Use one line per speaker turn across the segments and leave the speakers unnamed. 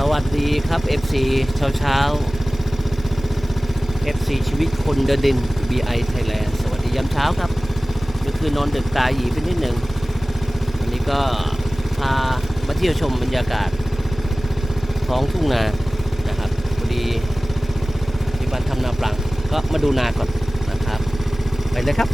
สวัสดีครับ FC เช้าเช้า FC ชีวิตคนเดินดิน BI Thailand สวัสดียามเช้าครับก็คือนอนดึกตาหยีไปนิดหนึ่งวันนี้ก็พามาเที่ยวชมบรรยากาศ ท้องทุ่งนานะครับพอดีที่บ้านทำนาปลัง ก็มาดูนาก่อนนะครับ ไปเลยครับ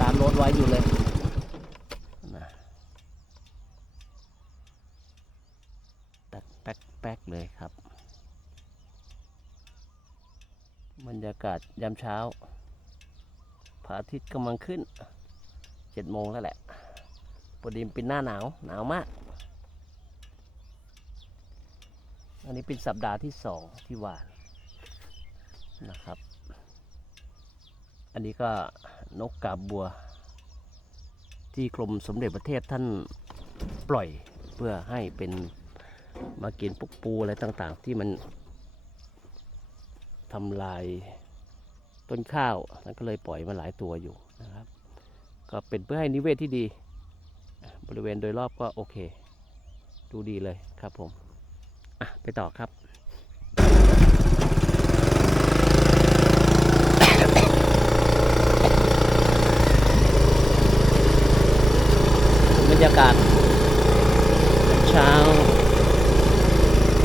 ตาร์ทรถไว้อยู่เลยนะตักแป๊กแป๊กเลยครับ บรร ยากาศยามเช้าพระอาทิตย์กำลังขึ้นเจ็ดโมงแล้วแหละพอดีเป็นหน้าหนาวหนาวมาก อันนี้เป็นสัปดาห์ที่สองที่หวานนะครับ อันนี้ก็นกกาบบัว ที่กรมสมเด็จพระเทพท่านปล่อยเพื่อให้เป็นมากินปุกปูอะไรต่างๆ ที่มันทำลาย ต้นข้าวนั่นก็เลยปล่อยมาหลายตัวอยู่นะครับ ก็เป็นเพื่อให้นิเวศที่ดี บริเวณโดยรอบก็โอเค ดูดีเลยครับผมอะไปต่อครับบรรยากาศเช้า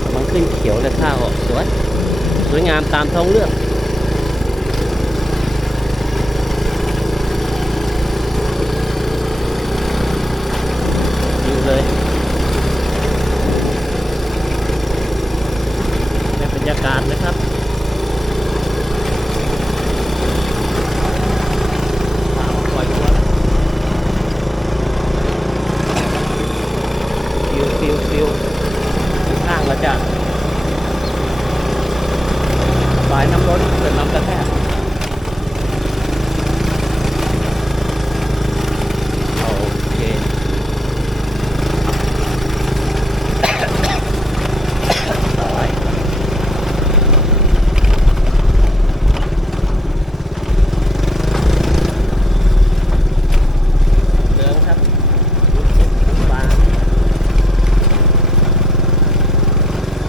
กำลังขึ้นเขียวเลยข้าวออกสวย สวยงามตามท้องเรื่อง อยู่เลยเป็นบรรยากาศนะครับปลาปล่อยตัวฟิวฟิวฟิวข้างก็จะสายน้ำล้นเกิดน้ำกระแทกโอเค ร้อยเดิมครับปลา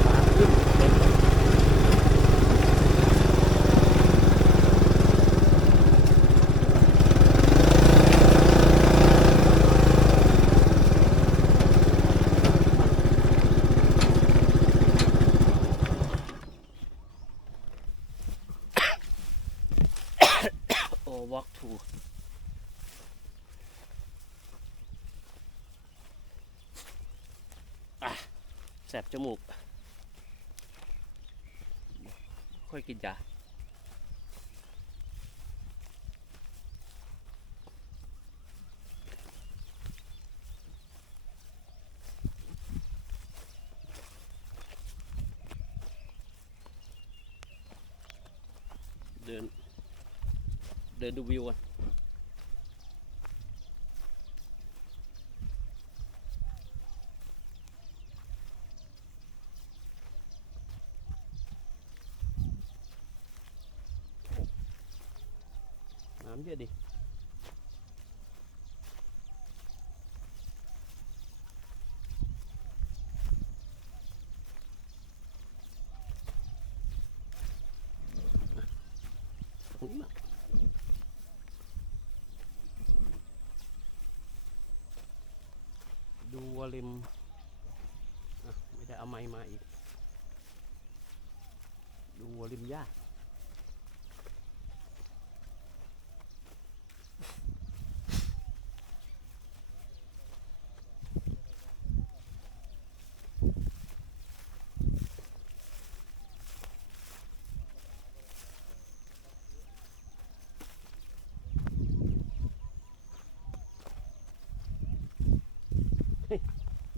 ปลาขึ้นเต็มเลยโอ้ walk to อะแส บจมูก ค่อยกินยาเดิน เดินดูวิวกัน น้ำเยอะดิตรงนี้มาดูวอลิมไม่ได้เอาไม้มาอีก ดูวอลิมยาก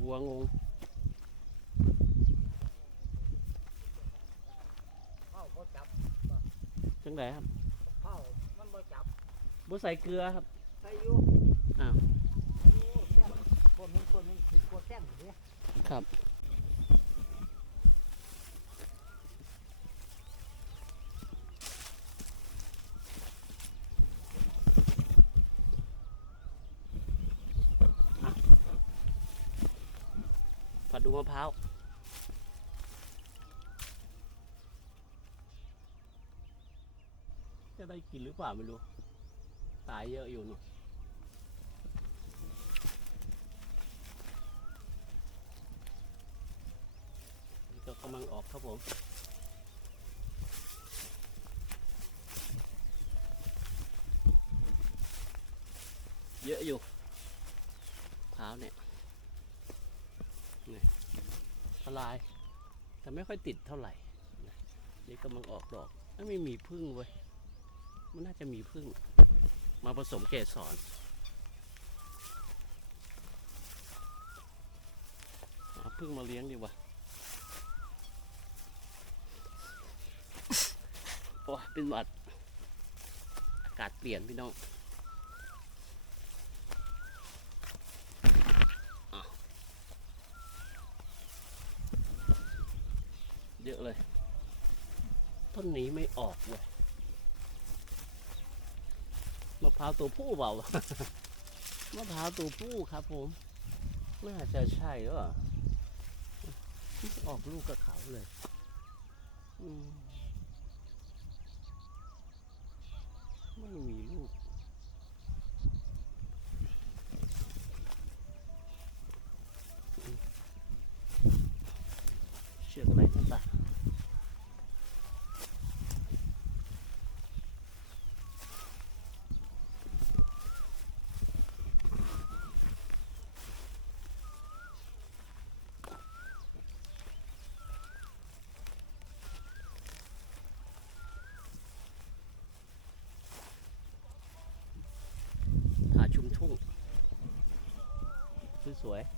วัวงง
เผาบ่จับ
จังไดครับ
เผามันบ่จับ
บ่ใส่เกลือครับ
ใส่อยู่
อ้าว
โอ้แซ่บคนนึงคนนึงคิดกว่าแซ่บเด้
ครับ มะพร้าวจะได้กินหรือเปล่าไม่รู้ ตายเยอะอยู่นี่ก็กำลังออกครับผม เยอะอยู่เท้าวเนี่ยนี่ทลาย แต่ ไม่ค่อยติดเท่าไหร่นี่กำลังออกดอกไม่มีพึ่งเว้ยมันน่าจะมีพึ่ง มาผสมเกสรเอาพึ่งมาเลี้ยงดีกว่าโอ้ยเป็นหวัดอากาศเปลี่ยนพี่น้อง อ้าวเยอะเลย ต้ นนี้ไม่ออกเว้ยมะพร้าวตัวผู้เปล่ามะพร้าวตัวผู้ครับผมน่าจะใช่หรือออกลูกกับเขาเลยไม่มีลูก เชือกอะไรนั่นตา ผาชุมทุ่ง สวยๆ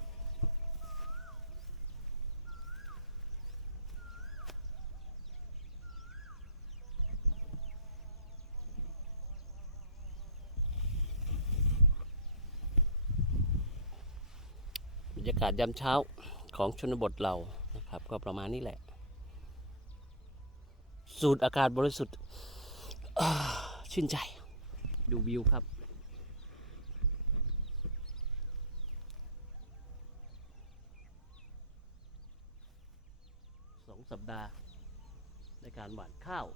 บรรยากาศยามเช้าของชนบทเรานะครับ ก็ประมาณนี้แหละ สูดอากาศบริสุทธิ์ชื่นใจ ดูวิวครับ สองสัปดาห์ใน การหว่านข้าว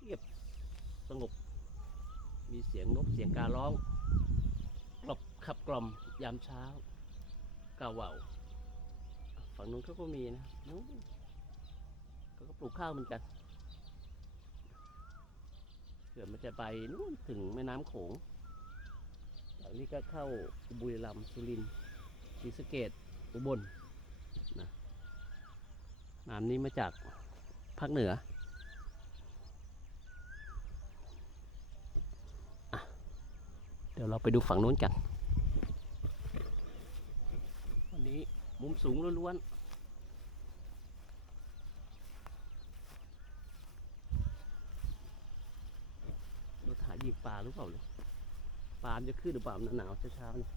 เงียบสงบ มีเสียงนกเสียงการร้องกลบขับกล่อมยามเช้ากาว่าวฝั่งนู้นเขาก็มีนะนู้นเขาก็ปลูกข้าวเหมือนกันเกิดมันจะไปนู่นถึงแม่น้ำโขงจากนี้ก็เข้าบุรีรัมย์สุรินทร์ศรีสะเกดอุบลนะ น้ำนี้มาจากภาคเหนืออเดี๋ยวเราไปดูฝั่งนู้นกัน วันนี้มุมสูงล้วนๆเราถ่ายยิงปลาหรือเปล่าเนี่ยปลามจะขึ้นหรือเปล่าหนาวๆเช้าๆเนี่ย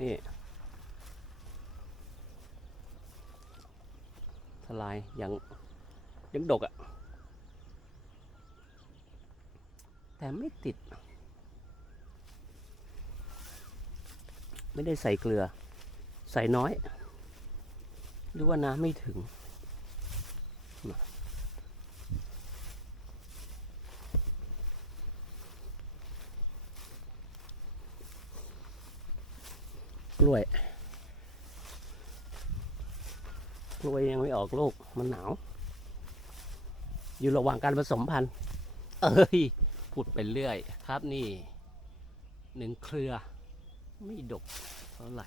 นี่ทลายยังยังดกอะ่ะ แต่ไม่ติด ไม่ได้ใส่เกลือ ใส่น้อย หรือว่าน้ำไม่ถึง ล้วย กล้วยยังไม่ออกลูก มันหนาว อยู่ระหว่างการผสมพันธุ์ เอ้ย พูดไปเรื่อย ครับนี่หนึ่งเครือ ไม่ดกเท่าไหร่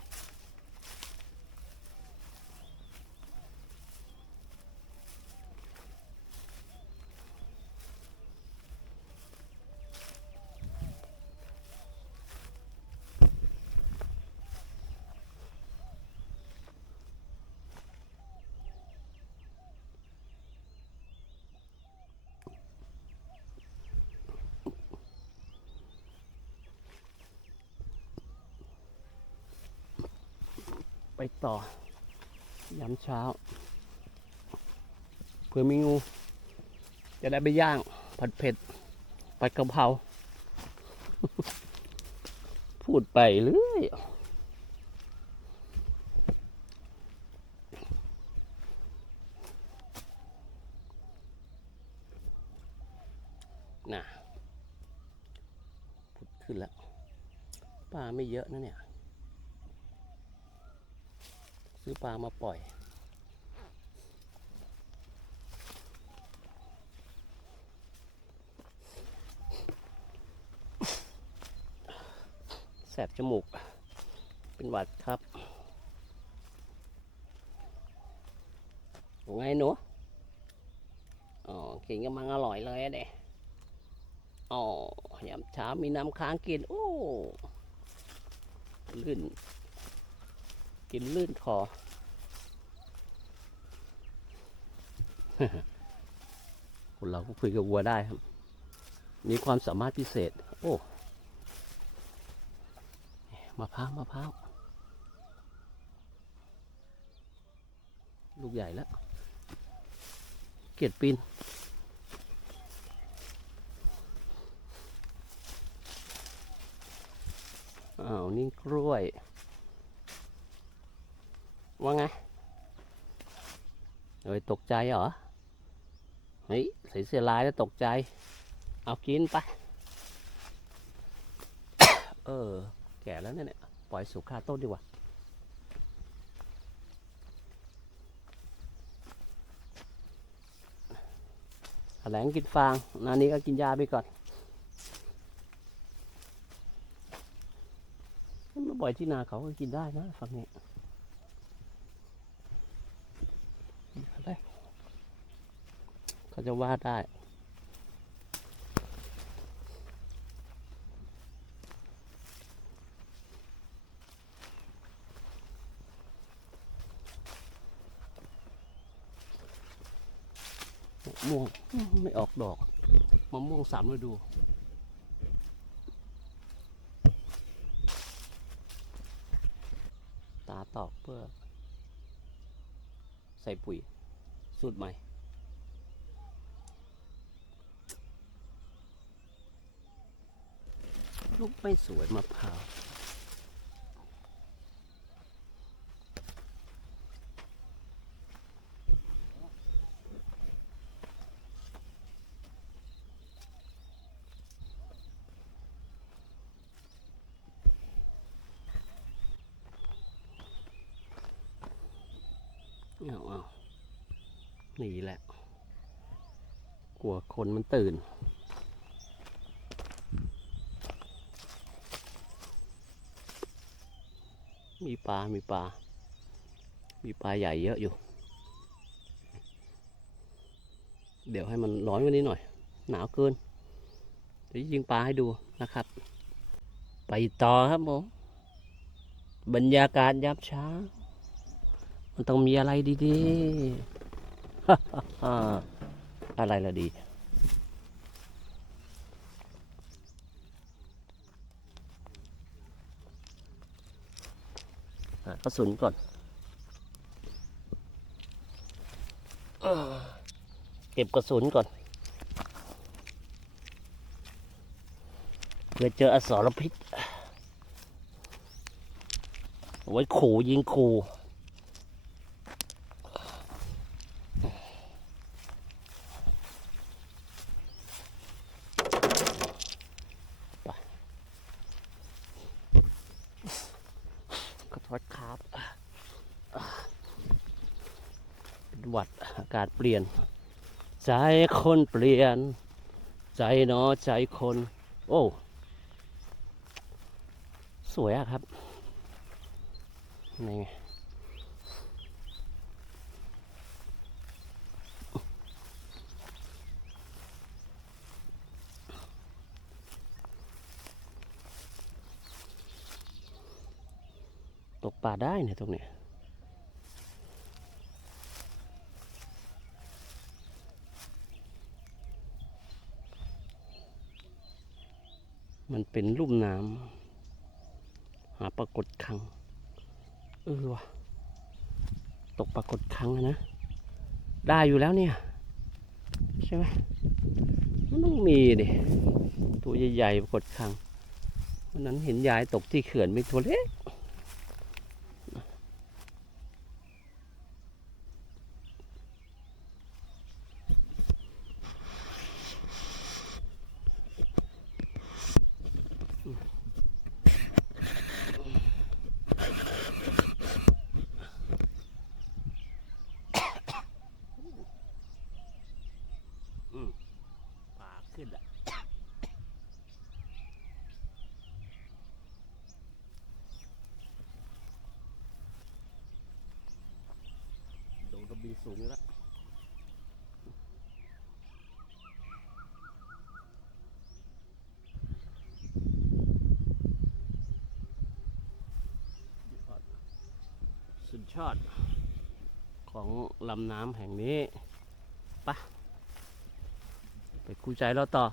ไปต่อย้ำเช้าเพื่อมีงู จะได้ไปย่าง ผัดเผ็ดผัดกะเพราพูดไปเรื่อยน่ะพุดขึ้นแล้วปลาไม่เยอะนะเนี่ย ซื้อปลามาปล่อย แสบจมูก เป็นหวัดครับไงหนูอ๋อกินกำลังอร่อยเลยเด็อ๋อยามเช้ามีน้ำค้างกิน โอ้ลื่น กินลื่นคอคนเราก็คุยกับวัวได้ครับ มีความสามารถพิเศษ โอ้มะพร้าวมะพร้าวลูกใหญ่แล้ว เกียดปีนอ้าวนี่กล้วย ว่าไงเฮ้ยตกใจเหรอ เฮ้ยใส่เสื้อลายแล้วตกใจ เอากินไป เออ แก่แล้วเนี่ย ปล่อยสู่คาต้นดีกว่าแถลงกินฟาง นานี้ก็กินยาไปก่อนมาบ่อยที่นาเขาก็กินได้นะฝั่งนี้อะไร เขาจะว่าได้ มะม่วงไม่ออกดอก มะม่วงสามฤดูตาตอกเพื่อ ใส่ปุ๋ย สูตรใหม่ ลูกไม่สวยมะพร้าวเอาเอาหนีแหละ กลัวคนมันตื่น มีปลา มีปลา มีปลาใหญ่เยอะอยู่ เดี๋ยวให้มันร้อนกว่านี้หน่อย หนาวเกินเดี๋ยวยิงปลาให้ดูนะครับ ไปต่อครับผม บรรยากาศยามเช้า มันต้องมีอะไรดีๆ อะไรละดี กระสุนก่อนเก็บกระสุนก่อนเพื่อเจออสรพิษไว้ขู่ยิงขู่ ขอโทษครับเป็น หวัดอากาศเปลี่ยน ใจคนเปลี่ยน ใจเนอใจคน โอ้สวยอะครับนี่ไงตกปลาได้เนี่ยตรงเนี้ยมันเป็นลุ่มน้ำหาปรากฏคัง เออวะตกปรากฏครั้งนะ ได้อยู่แล้วเนี่ย ใช่ไหมมันต้องมีดิตัวใหญ่ๆปรากฏครั้งวันนั้นเห็นยายตกที่เขื่อนมีตัวเล็ก ปากขึ้นอะ โดนกระบินสูงอยู่แล้วสุดยอดของลำน้ำแห่งนี้ปะไปคู่ใจเราต่อ